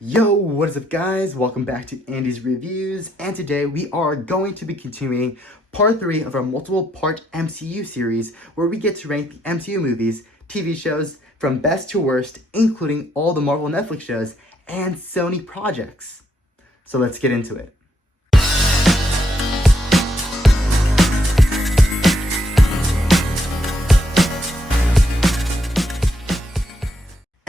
Yo, what is up guys? Welcome back to Andy's Reviews, and today we are going to be continuing part 3 of our multiple part MCU series where we get to rank the MCU movies, TV shows from best to worst, including all the Marvel Netflix shows and Sony projects. So let's get into it.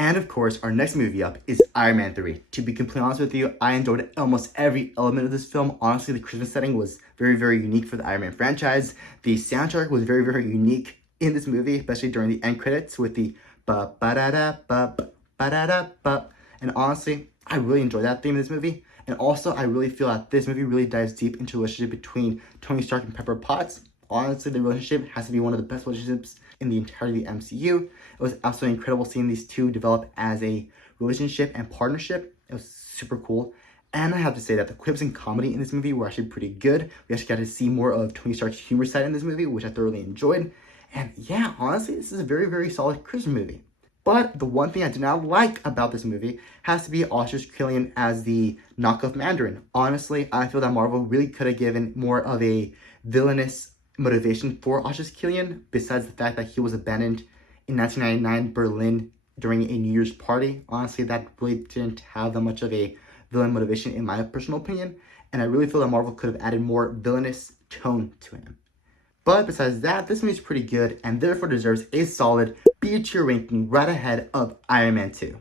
And of course, our next movie up is Iron Man 3. To be completely honest with you, I enjoyed almost every element of this film. Honestly, the Christmas setting was very, very unique for the Iron Man franchise. The soundtrack was very, very unique in this movie, especially during the end credits with the ba-ba-da-da-ba-ba-da-da-ba. And honestly, I really enjoyed that theme in this movie. And also, I really feel that this movie really dives deep into the relationship between Tony Stark and Pepper Potts. Honestly, the relationship has to be one of the best relationships in the entirety of the MCU. It was absolutely incredible seeing these two develop as a relationship and partnership. It was super cool. And I have to say that the quips and comedy in this movie were actually pretty good. We actually got to see more of Tony Stark's humor side in this movie, which I thoroughly enjoyed. And yeah, honestly, this is a very, very solid Christmas movie. But the one thing I did not like about this movie has to be Ostrich Killian as the knockoff Mandarin. Honestly, I feel that Marvel really could have given more of a villainous motivation for Ostrich Killian, besides the fact that he was abandoned in 1999 Berlin during a New Year's party. Honestly, that really didn't have that much of a villain motivation in my personal opinion, and I really feel that Marvel could have added more villainous tone to him. But besides that, this movie is pretty good and therefore deserves a solid B tier ranking right ahead of Iron Man 2.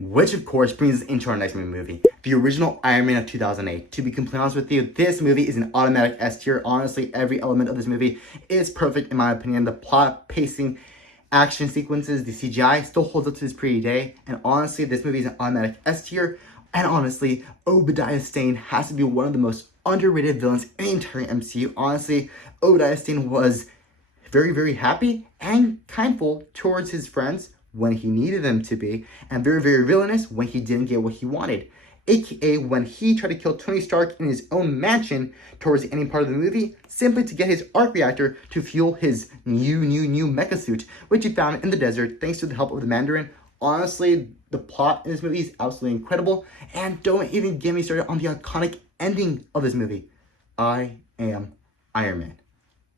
Which of course brings us into our next movie, the original Iron Man of 2008. To be completely honest with you, this movie is an automatic S tier. Honestly, every element of this movie is perfect in my opinion. The plot, pacing, action sequences, the CGI still holds up to this pretty day. And honestly, this movie is an automatic S tier. And honestly, Obadiah Stane has to be one of the most underrated villains in the entire MCU. Honestly, Obadiah Stane was very, very happy and kindful towards his friends when he needed them to be, and very, very villainous when he didn't get what he wanted. AKA when he tried to kill Tony Stark in his own mansion towards the ending part of the movie, simply to get his arc reactor to fuel his new mecha suit, which he found in the desert thanks to the help of the Mandarin. Honestly, the plot in this movie is absolutely incredible, and don't even get me started on the iconic ending of this movie. I am Iron Man.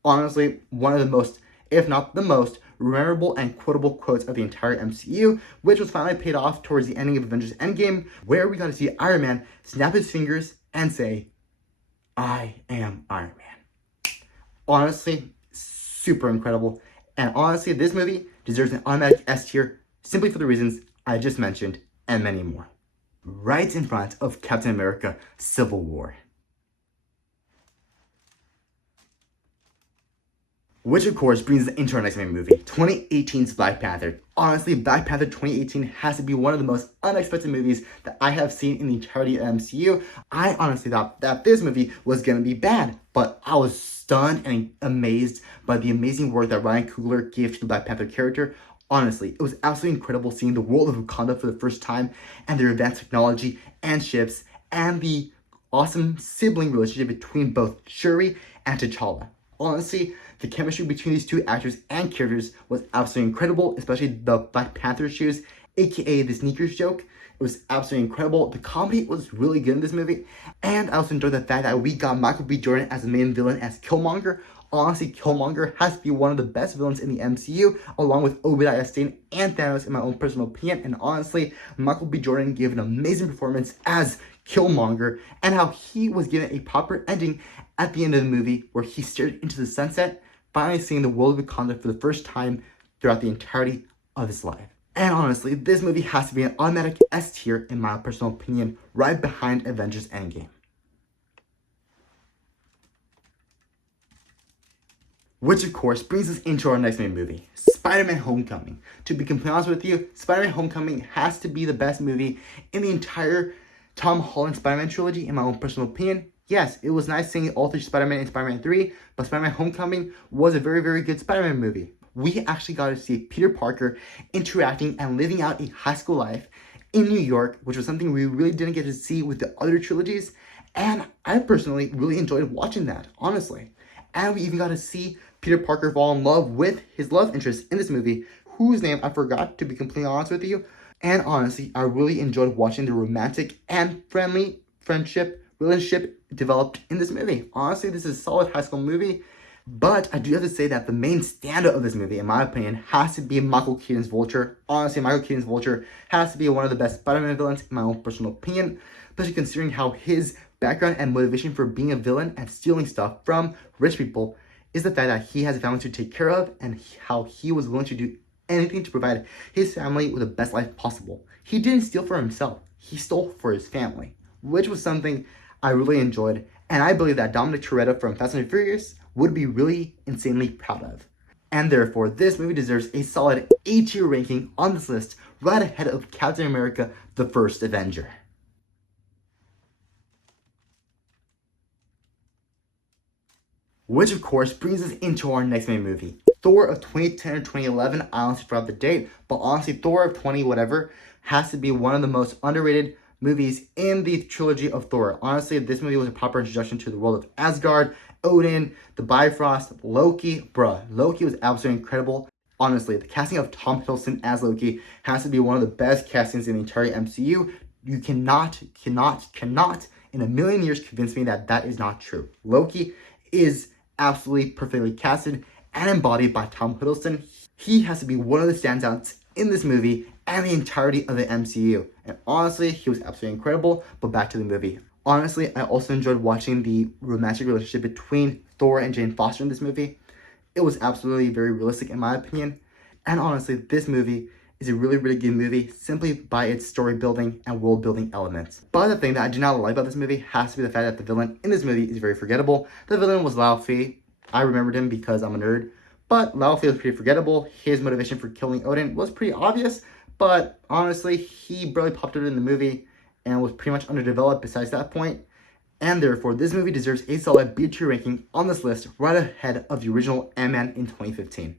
Honestly, one of the most, if not the most, memorable and quotable quotes of the entire MCU, which was finally paid off towards the ending of Avengers Endgame, where we got to see Iron Man snap his fingers and say, I am Iron Man. Honestly, super incredible. And honestly, this movie deserves an automatic S tier simply for the reasons I just mentioned and many more. Right in front of Captain America Civil War. Which of course brings us into our next main movie, 2018's Black Panther. Honestly, Black Panther 2018 has to be one of the most unexpected movies that I have seen in the entirety of MCU. I honestly thought that this movie was going to be bad, but I was stunned and amazed by the amazing work that Ryan Coogler gave to the Black Panther character. Honestly, it was absolutely incredible seeing the world of Wakanda for the first time, and their advanced technology and ships, and the awesome sibling relationship between both Shuri and T'Challa. Honestly, the chemistry between these two actors and characters was absolutely incredible, especially the Black Panther shoes, aka the sneakers joke. It was absolutely incredible. The comedy was really good in this movie, and I also enjoyed the fact that we got Michael B. Jordan as the main villain as Killmonger. Honestly, Killmonger has to be one of the best villains in the MCU, along with Obadiah Stane and Thanos in my own personal opinion. And honestly, Michael B. Jordan gave an amazing performance as Killmonger, and how he was given a proper ending at the end of the movie where he stared into the sunset, finally seeing the world of Wakanda for the first time throughout the entirety of his life. And honestly, this movie has to be an automatic S tier in my personal opinion, right behind Avengers Endgame. Which of course brings us into our next main movie, Spider-Man Homecoming. To be completely honest with you, Spider-Man Homecoming has to be the best movie in the entire Tom Holland Spider-Man trilogy in my own personal opinion. Yes, it was nice seeing all three Spider-Man in Spider-Man 3, but Spider-Man Homecoming was a very, very good Spider-Man movie. We actually got to see Peter Parker interacting and living out a high school life in New York, which was something we really didn't get to see with the other trilogies. And I personally really enjoyed watching that, honestly. And we even got to see Peter Parker fall in love with his love interest in this movie, whose name I forgot, to be completely honest with you. And honestly, I really enjoyed watching the romantic and friendly relationship developed in this movie. Honestly, this is a solid high school movie. But I do have to say that the main standout of this movie, in my opinion, has to be Michael Keaton's Vulture. Honestly, Michael Keaton's Vulture has to be one of the best Spider-Man villains, in my own personal opinion, especially considering how his background and motivation for being a villain and stealing stuff from rich people is the fact that he has a family to take care of, and how he was willing to do anything to provide his family with the best life possible. He didn't steal for himself. He stole for his family, which was something I really enjoyed, and I believe that Dominic Toretto from Fast and Furious would be really insanely proud of. And therefore, this movie deserves a solid A-tier ranking on this list, right ahead of Captain America, the First Avenger. Which of course brings us into our next main movie. Thor of 2010 or 2011, I honestly forgot the date, but honestly Thor of 20 whatever has to be one of the most underrated movies in the trilogy of Thor. Honestly, this movie was a proper introduction to the world of Asgard, Odin, the Bifrost, Loki. Loki was absolutely incredible. Honestly, the casting of Tom Hiddleston as Loki has to be one of the best castings in the entire MCU. You cannot in a million years convince me that that is not true. Loki is absolutely perfectly casted and embodied by Tom Hiddleston. He has to be one of the standouts in this movie and the entirety of the MCU. And honestly, he was absolutely incredible. But back to the movie. Honestly, I also enjoyed watching the romantic relationship between Thor and Jane Foster in this movie. It was absolutely very realistic in my opinion. And honestly, this movie is a really, really good movie simply by its story building and world building elements. But the thing that I do not like about this movie has to be the fact that the villain in this movie is very forgettable. The villain was Lao Fei. I remembered him because I'm a nerd. But Lao Fei was pretty forgettable. His motivation for killing Odin was pretty obvious. But honestly, he barely popped out in the movie and was pretty much underdeveloped besides that point. And therefore, this movie deserves a solid B-tier ranking on this list, right ahead of the original Ant-Man in 2015.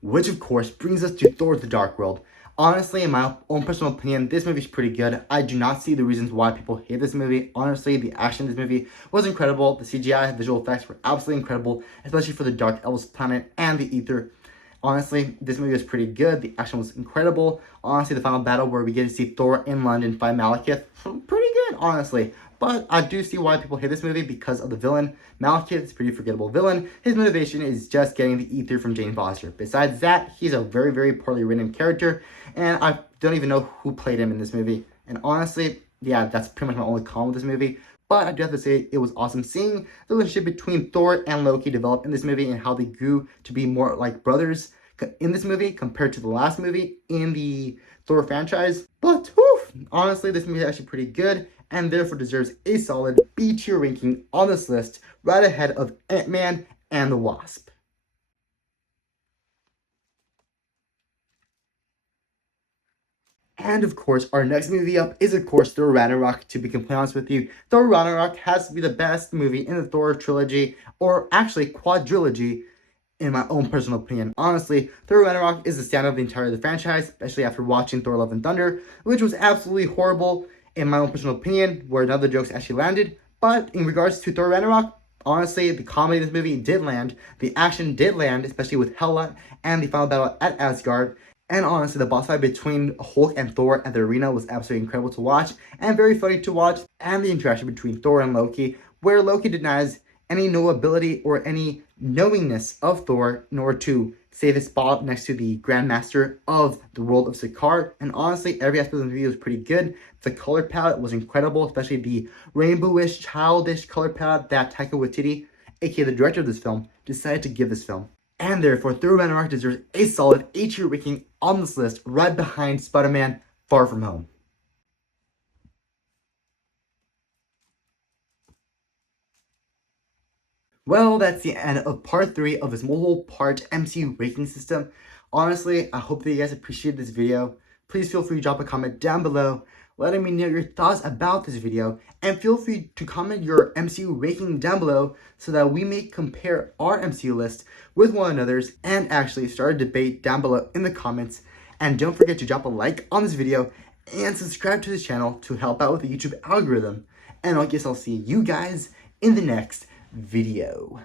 Which of course brings us to Thor the Dark World. Honestly, in my own personal opinion, this movie is pretty good. I do not see the reasons why people hate this movie. Honestly, the action in this movie was incredible. The CGI visual effects were absolutely incredible, especially for the Dark Elves planet and the Ether. Honestly, this movie was pretty good. The action was incredible. Honestly, the final battle where we get to see Thor in London fight Malekith, pretty good, honestly. But I do see why people hate this movie because of the villain. Malekith is a pretty forgettable villain. His motivation is just getting the ether from Jane Foster. Besides that, he's a very, very poorly written character, and I don't even know who played him in this movie. And honestly, yeah, that's pretty much my only con with this movie. But I do have to say, it was awesome seeing the relationship between Thor and Loki develop in this movie and how they grew to be more like brothers in this movie compared to the last movie in the Thor franchise. But honestly, this movie is actually pretty good and therefore deserves a solid B-tier ranking on this list, right ahead of Ant-Man and the Wasp. And of course, our next movie up is of course Thor Ragnarok. To be completely honest with you, Thor Ragnarok has to be the best movie in the Thor trilogy, or actually quadrilogy, in my own personal opinion. Honestly, Thor Ragnarok is the standout of the entire of the franchise, especially after watching Thor Love and Thunder, which was absolutely horrible in my own personal opinion, where none of the jokes actually landed. But in regards to Thor Ragnarok, honestly, the comedy of this movie did land. The action did land, especially with Hela and the final battle at Asgard. And honestly, the boss fight between Hulk and Thor at the arena was absolutely incredible to watch and very funny to watch. And the interaction between Thor and Loki, where Loki denies any knowability or any knowingness of Thor in order to save his spot next to the Grandmaster of the world of Sakaar. And honestly, every aspect of the movie was pretty good. The color palette was incredible, especially the rainbowish, childish color palette that Taika Waititi, aka the director of this film, decided to give this film. And therefore, Thor Ragnarok deserves a solid A-tier ranking on this list, right behind Spider-Man Far From Home. Well, that's the end of part 3 of this multiple-part MCU ranking system. Honestly, I hope that you guys appreciated this video. Please feel free to drop a comment down below, letting me know your thoughts about this video. And feel free to comment your MCU ranking down below so that we may compare our MCU list with one another's and actually start a debate down below in the comments. And don't forget to drop a like on this video and subscribe to this channel to help out with the YouTube algorithm. and I guess I'll see you guys in the next video.